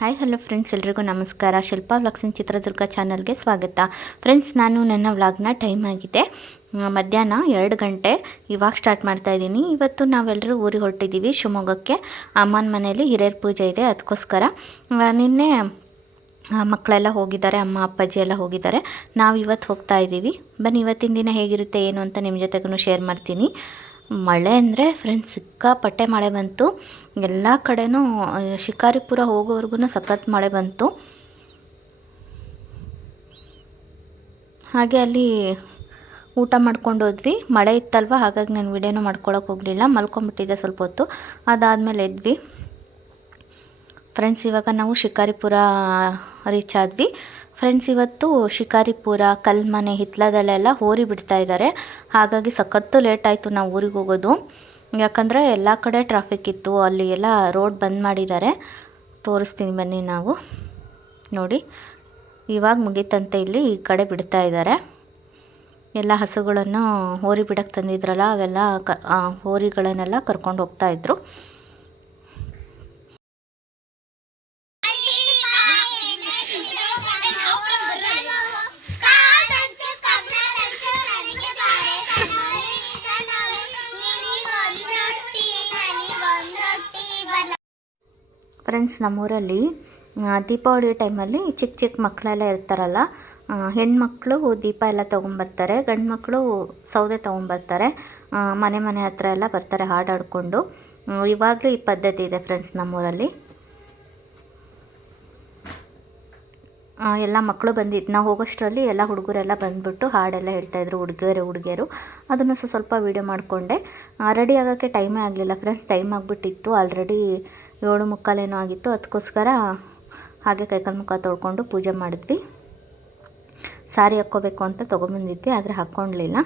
Hi hello friends, ಎಲ್ರಿಗೂ ನಮಸ್ಕಾರ. Shilpa vlogs ಇನ್ ಚಿತ್ರದುರ್ಗ ಚಾನಲ್ಗೆ ಸ್ವಾಗತ. ಫ್ರೆಂಡ್ಸ್, ನಾನು ನನ್ನ ವ್ಲಾಗ್ನ ಟೈಮ್ ಆಗಿದೆ ಮಧ್ಯಾಹ್ನ 2 ಗಂಟೆ. ಇವಾಗ ಸ್ಟಾರ್ಟ್ ಮಾಡ್ತಾ ಇದ್ದೀನಿ. ಇವತ್ತು ನಾವೆಲ್ಲರೂ ಊರಿಗೆ ಹೊರಟಿದ್ದೀವಿ ಶಿವಮೊಗ್ಗಕ್ಕೆ. ಅಮ್ಮನ ಮನೇಲಿ ಹಿರಿಯರ ಪೂಜೆ ಇದೆ, ಅದಕ್ಕೋಸ್ಕರ. ನಿನ್ನೆ ಮಕ್ಕಳೆಲ್ಲ ಹೋಗಿದ್ದಾರೆ, ಅಮ್ಮ ಅಪ್ಪಾಜಿ ಎಲ್ಲ ಹೋಗಿದ್ದಾರೆ. ನಾವು ಇವತ್ತು ಹೋಗ್ತಾ ಇದ್ದೀವಿ. ಬನ್ನಿ ಇವತ್ತಿನ ದಿನ ಹೇಗಿರುತ್ತೆ ಏನು ಅಂತ ನಿಮ್ಮ ಜೊತೆಗೂ ಶೇರ್ ಮಾಡ್ತೀನಿ. ಮಳೆ ಅಂದರೆ ಫ್ರೆಂಡ್ಸ್ ಸಿಕ್ಕಾಪಟ್ಟೆ ಮಳೆ ಬಂತು. ಎಲ್ಲ ಕಡೆನೂ ಶಿಕಾರಿಪುರ ಹೋಗೋವರೆಗೂ ಸಖತ್ ಮಳೆ ಬಂತು. ಹಾಗೆ ಅಲ್ಲಿ ಊಟ ಮಾಡ್ಕೊಂಡು ಹೋದ್ವಿ. ಮಳೆ ಇತ್ತಲ್ವ, ಹಾಗಾಗಿ ನಾನು ವಿಡಿಯೋನೂ ಮಾಡ್ಕೊಳಕ್ಕೆ ಹೋಗಲಿಲ್ಲ, ಮಲ್ಕೊಂಬಿಟ್ಟಿದ್ದೆ ಸ್ವಲ್ಪ ಹೊತ್ತು. ಅದಾದಮೇಲೆ ಎದ್ವಿ ಫ್ರೆಂಡ್ಸ್. ಇವಾಗ ನಾವು ಶಿಕಾರಿಪುರ ರೀಚ್ ಆದ್ವಿ ಫ್ರೆಂಡ್ಸ್. ಇವತ್ತು ಶಿಕಾರಿಪುರ, ಕಲ್ಮನೆ, ಹಿತ್ಲದಲ್ಲೆಲ್ಲ ಹೋರಿ ಬಿಡ್ತಾ ಇದ್ದಾರೆ. ಹಾಗಾಗಿ ಸಖತ್ತು ಲೇಟ್ ಆಯಿತು ನಾವು ಊರಿಗೆ ಹೋಗೋದು. ಯಾಕಂದರೆ ಎಲ್ಲ ಕಡೆ ಟ್ರಾಫಿಕ್ ಇತ್ತು, ಅಲ್ಲಿ ಎಲ್ಲ ರೋಡ್ ಬಂದ್ ಮಾಡಿದ್ದಾರೆ. ತೋರಿಸ್ತೀನಿ ಬನ್ನಿ. ನಾವು ನೋಡಿ, ಇವಾಗ ಮುಗೀತಂತೆ. ಇಲ್ಲಿ ಈ ಕಡೆ ಬಿಡ್ತಾ ಇದ್ದಾರೆ. ಎಲ್ಲ ಹಸುಗಳನ್ನು ಹೋರಿ ಬಿಡಕ್ಕೆ ತಂದಿದ್ರಲ್ಲ, ಅವೆಲ್ಲ ಹೋರಿಗಳನ್ನೆಲ್ಲ ಕರ್ಕೊಂಡು ಹೋಗ್ತಾಯಿದ್ರು. ಫ್ರೆಂಡ್ಸ್, ನಮ್ಮೂರಲ್ಲಿ ದೀಪಾವಳಿ ಟೈಮಲ್ಲಿ ಚಿಕ್ಕ ಚಿಕ್ಕ ಮಕ್ಕಳೆಲ್ಲ ಇರ್ತಾರಲ್ಲ, ಹೆಣ್ಮಕ್ಳು ದೀಪ ಎಲ್ಲ ತೊಗೊಂಬರ್ತಾರೆ, ಗಂಡು ಮಕ್ಕಳು ಸೌದೆ ತೊಗೊಂಬರ್ತಾರೆ. ಮನೆ ಮನೆ ಹತ್ರ ಎಲ್ಲ ಬರ್ತಾರೆ ಹಾಡಾಡಿಕೊಂಡು. ಇವಾಗಲೂ ಈ ಪದ್ಧತಿ ಇದೆ ಫ್ರೆಂಡ್ಸ್ ನಮ್ಮೂರಲ್ಲಿ. ಎಲ್ಲ ಮಕ್ಕಳು ಬಂದಿದ್ದು ನಾವು ಹೋಗೋಷ್ಟರಲ್ಲಿ ಎಲ್ಲ ಹುಡುಗರೆಲ್ಲ ಬಂದುಬಿಟ್ಟು ಹಾಡೆಲ್ಲ ಹೇಳ್ತಾಯಿದ್ರು, ಹುಡುಗಿಯರು. ಅದನ್ನು ಸ್ವಲ್ಪ ವೀಡಿಯೋ ಮಾಡಿಕೊಂಡೆ. ರೆಡಿ ಆಗೋಕ್ಕೆ ಟೈಮೇ ಆಗಲಿಲ್ಲ ಫ್ರೆಂಡ್ಸ್. ಟೈಮ್ ಆಗಿಬಿಟ್ಟಿತ್ತು, ಆಲ್ರೆಡಿ 7:45 ಏನೋ ಆಗಿತ್ತು. ಅದಕ್ಕೋಸ್ಕರ ಹಾಗೆ ಕೈಕಾಲು ಮುಖ ತೊಳ್ಕೊಂಡು ಪೂಜೆ ಮಾಡಿದ್ವಿ. ಸಾರಿ ಹಾಕ್ಕೋಬೇಕು ಅಂತ ತೊಗೊಂಬಂದಿದ್ವಿ, ಆದರೆ ಹಾಕ್ಕೊಳ್ಲಿಲ್ಲ.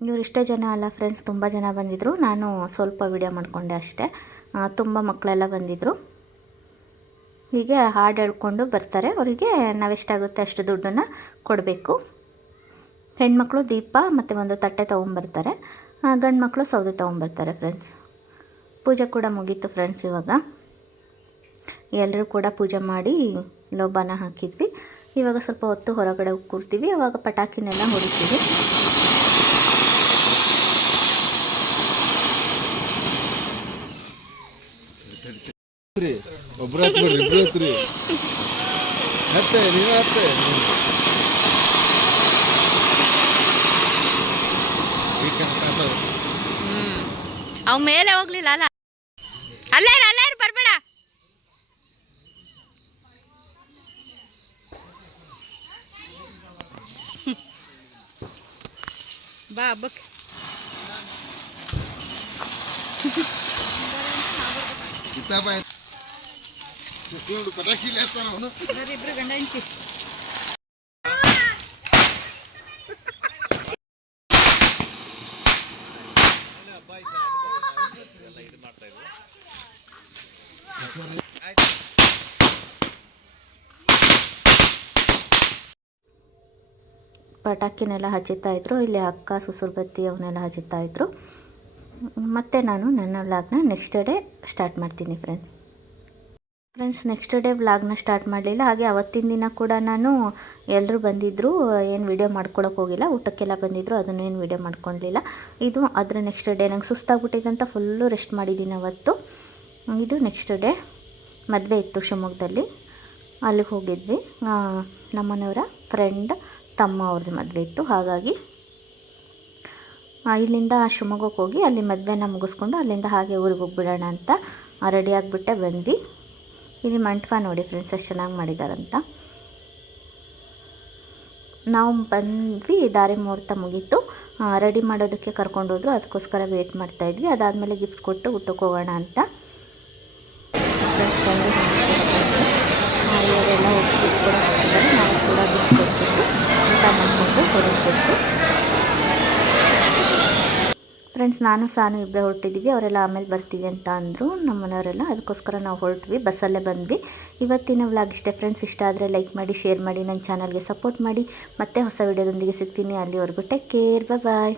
ಇವರಿಷ್ಟೇ ಜನ ಅಲ್ಲ ಫ್ರೆಂಡ್ಸ್, ತುಂಬ ಜನ ಬಂದಿದ್ದರು. ನಾನು ಸ್ವಲ್ಪ ವಿಡಿಯೋ ಮಾಡಿಕೊಂಡೆ ಅಷ್ಟೇ. ತುಂಬ ಮಕ್ಕಳೆಲ್ಲ ಬಂದಿದ್ದರು. ಹೀಗೆ ಹಾಡು ಹೇಳ್ಕೊಂಡು ಬರ್ತಾರೆ. ಅವರಿಗೆ ನಾವೆಷ್ಟಾಗುತ್ತೆ ಅಷ್ಟು ದುಡ್ಡನ್ನು ಕೊಡಬೇಕು. ಹೆಣ್ಮಕ್ಳು ದೀಪ ಮತ್ತು ಒಂದು ತಟ್ಟೆ ತೊಗೊಂಬರ್ತಾರೆ, ಗಂಡು ಮಕ್ಕಳು ಸೌದೆ ತೊಗೊಂಬರ್ತಾರೆ ಫ್ರೆಂಡ್ಸ್. ಪೂಜೆ ಕೂಡ ಮುಗೀತು ಫ್ರೆಂಡ್ಸ್. ಇವಾಗ ಎಲ್ಲರೂ ಕೂಡ ಪೂಜೆ ಮಾಡಿ ಲೋಬಾನ ಹಾಕಿದ್ವಿ. ಇವಾಗ ಸ್ವಲ್ಪ ಹೊತ್ತು ಹೊರಗಡೆ ಕೂರ್ತೀವಿ. ಅವಾಗ ಪಟಾಕಿನೆಲ್ಲ ಹೊಡಿತೀವಿ. ಅವ್ ಮೇಲೆ ಹೋಗ್ಲಿಲ್ಲ ಅಲ್ಲ. ಅಲ್ಲೇ ಬರ್ಬೇಡ. ಬಾ ಹಬ್ಬಕ್ಕೆ. ಇಬ್ರು ಗಂಡ ಹೆಂಡತಿ. ಪಟಾಕಿನೆಲ್ಲ ಹಚ್ಚುತ್ತಾಯಿದ್ರು. ಇಲ್ಲಿ ಅಕ್ಕ ಸುಸುರು ಬತ್ತಿ ಅವನ್ನೆಲ್ಲ ಹಚ್ಚುತ್ತಾಯಿದ್ರು. ಮತ್ತು ನಾನು ನನ್ನ ವ್ಲಾಗ್ನ ನೆಕ್ಸ್ಟ್ ಡೇ ಸ್ಟಾರ್ಟ್ ಮಾಡ್ತೀನಿ ಫ್ರೆಂಡ್ಸ್. ನೆಕ್ಸ್ಟ್ ಡೇ ವ್ಲಾಗ್ನ ಸ್ಟಾರ್ಟ್ ಮಾಡಲಿಲ್ಲ. ಹಾಗೆ ಅವತ್ತಿನ ದಿನ ಕೂಡ ನಾನು ಎಲ್ಲರೂ ಬಂದಿದ್ದರು, ಏನು ವೀಡಿಯೋ ಮಾಡ್ಕೊಳಕ್ಕೆ ಹೋಗಿಲ್ಲ. ಊಟಕ್ಕೆಲ್ಲ ಬಂದಿದ್ದರು, ಅದನ್ನು ಏನು ವೀಡಿಯೋ ಮಾಡ್ಕೊಳ್ಲಿಲ್ಲ. ಇದು ಅದರ ನೆಕ್ಸ್ಟ್ ಡೇ. ನಂಗೆ ಸುಸ್ತಾಗ್ಬಿಟ್ಟಿದೆ ಅಂತ ಫುಲ್ಲು ರೆಸ್ಟ್ ಮಾಡಿದ್ದೀನಿ ಅವತ್ತು. ಇದು ನೆಕ್ಸ್ಟ್ ಡೇ. ಮದುವೆ ಇತ್ತು ಶಿವಮೊಗ್ಗದಲ್ಲಿ, ಅಲ್ಲಿಗೆ ಹೋಗಿದ್ವಿ. ನಮ್ಮನೆಯವರ ಫ್ರೆಂಡ್ ತಮ್ಮ ಅವ್ರದ್ದು ಮದುವೆ ಇತ್ತು. ಹಾಗಾಗಿ ಇಲ್ಲಿಂದ ಶಿವಮೊಗ್ಗಕ್ಕೆ ಹೋಗಿ ಅಲ್ಲಿ ಮದುವೆನ ಮುಗಿಸ್ಕೊಂಡು ಅಲ್ಲಿಂದ ಹಾಗೆ ಊರಿಗೆ ಹೋಗ್ಬಿಡೋಣ ಅಂತ ರೆಡಿ ಆಗಿಬಿಟ್ಟೆ ಬಂದ್ವಿ. ಇಲ್ಲಿ ಮಂಟಪ ನೋಡಿ ಫ್ರೆಂಡ್ಸ್ ಎಷ್ಟು ಚೆನ್ನಾಗಿ ಮಾಡಿದಾರಂತ. ನಾವು ಬಂದ್ವಿ, ದಾರಿ ಮುಹೂರ್ತ ಮುಗೀತು. ರೆಡಿ ಮಾಡೋದಕ್ಕೆ ಕರ್ಕೊಂಡೋದ್ರು, ಅದಕ್ಕೋಸ್ಕರ ವೇಟ್ ಮಾಡ್ತಾಯಿದ್ವಿ. ಅದಾದಮೇಲೆ ಗಿಫ್ಟ್ ಕೊಟ್ಟು ಊಟಕ್ಕೆ ಹೋಗೋಣ ಅಂತ ಫ್ರೆಂಡ್ಸ್ ಬಂದು ಇವರೆಲ್ಲ ಹೋಗಿ ಗಿಫ್ಟ್ ಕೂಡ ಕೊಟ್ಟಿದ್ದಾರೆ. ನಾವು ಕೂಡ ಗಿಫ್ಟ್ ಕೊಟ್ಬಿಟ್ಟು ಊಟ ಮಾಡಿಕೊಂಡು ಹೊರಗೆ ಕೊಟ್ಟು ಫ್ರೆಂಡ್ಸ್, ನಾನು ಸಾನು ಇಬ್ಬರೇ ಹೊರಟಿದ್ದೀವಿ. ಅವರೆಲ್ಲ ಆಮೇಲೆ ಬರ್ತೀವಿ ಅಂತ ಅಂದರು ನಮ್ಮ ಮನೆಯವರೆಲ್ಲ. ಅದಕ್ಕೋಸ್ಕರ ನಾವು ಹೊರಟ್ವಿ, ಬಸ್ಸಲ್ಲೇ ಬಂದ್ವಿ. ಇವತ್ತಿನ ವ್ಲಾಗ್ ಇಷ್ಟೇ ಫ್ರೆಂಡ್ಸ್. ಇಷ್ಟ ಆದರೆ ಲೈಕ್ ಮಾಡಿ, ಶೇರ್ ಮಾಡಿ, ನನ್ನ ಚಾನಲ್ಗೆ ಸಪೋರ್ಟ್ ಮಾಡಿ. ಮತ್ತೆ ಹೊಸ ವಿಡಿಯೋದೊಂದಿಗೆ ಸಿಗ್ತೀನಿ. ಅಲ್ಲಿವರೆಗೂ ಟೇಕ್ ಕೇರ್, ಬಾಯ್.